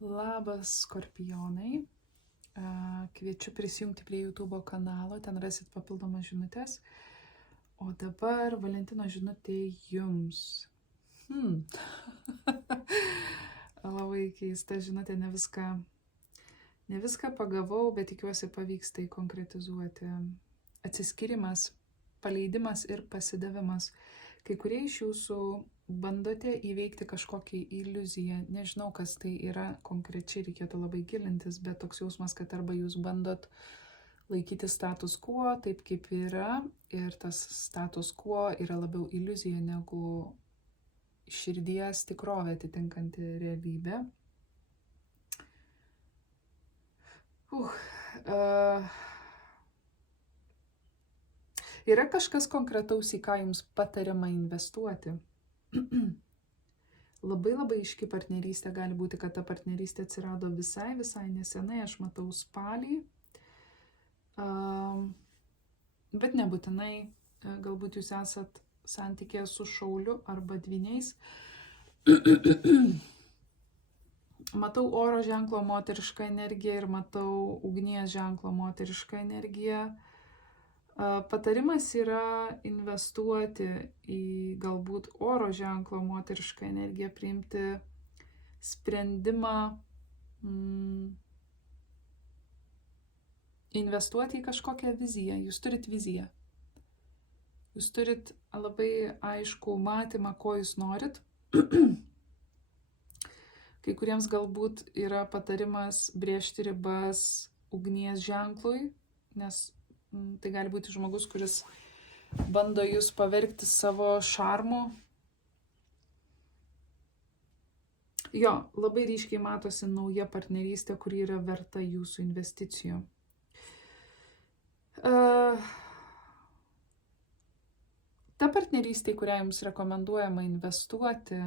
Labas skorpionai, kviečiu prisijungti prie YouTube kanalo, ten rasit papildomas žinutės. O dabar Valentino žinutė jums. Labai keista žinutė, ne viską pagavau, bet tikiuosi pavyks tai konkretizuoti. Atsiskyrimas, paleidimas ir pasidavimas. Kai kurie iš jūsų bandote įveikti kažkokią iliuziją. Nežinau, kas tai yra konkrečiai, reikėtų labai gilintis, bet toks jausmas, kad arba jūs bandot laikyti status quo taip, kaip yra, ir tas status quo yra labiau iliuzija negu širdies tikrovė atitinkanti realybę. Yra kažkas konkretaus, į ką jums patariama investuoti. Labai aiški partnerystė gali būti, kad ta partnerystė atsirado visai nesenai, aš matau spalį, bet nebūtinai, galbūt jūs esat santykėje su šauliu arba dvyniais. Matau oro ženklo moterišką energiją ir matau ugnies ženklo moterišką energiją. Patarimas yra investuoti į galbūt oro ženklo moterišką energiją, priimti sprendimą, investuoti į kažkokią viziją. Jūs turit viziją. Jūs turit labai aiškų matymą, ko jūs norit. Kai kuriems galbūt yra patarimas brėžti ribas ugnies ženklui, nes tai gali būti žmogus, kuris bando jūs pavergti savo šarmu. Jo, labai ryškiai matosi nauja partnerystė, kuri yra verta jūsų investicijų. Ta partnerystė, kurią jums rekomenduojama investuoti,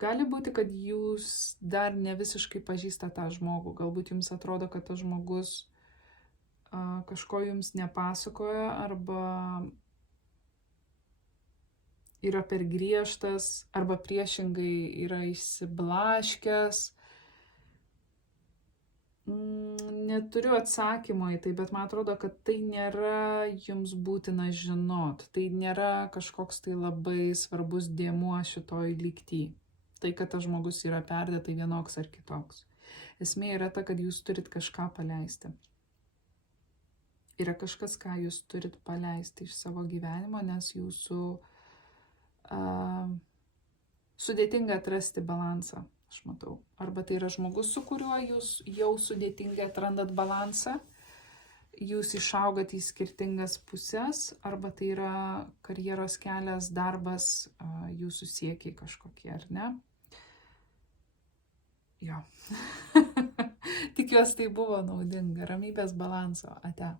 gali būti, kad jūs dar ne visiškai pažįstate tą žmogų. Galbūt jums atrodo, kad tas žmogus kažko jums nepasakoja arba yra per griežtas, arba priešingai yra išsiblaškęs. Neturiu atsakymo į tai, bet man atrodo, kad tai nėra jums būtina žinot. Tai nėra kažkoks tai labai svarbus dėmuo šitoj lygty. Tai, kad tas žmogus yra perdėtai vienoks ar kitoks. Esmė yra ta, kad jūs turit kažką paleisti. Yra kažkas, ką jūs turit paleisti iš savo gyvenimo, nes jūsų sudėtinga atrasti balansą, aš matau. Arba tai yra žmogus, su kuriuo jūs jau sudėtingai atrandat balansą, jūs išaugat į skirtingas pusės, arba tai yra karjeros kelias, darbas, jūsų siekiai kažkokie, ar ne? Jo. Tikiuosi, tai buvo naudinga. Ramybės balanso. Ate.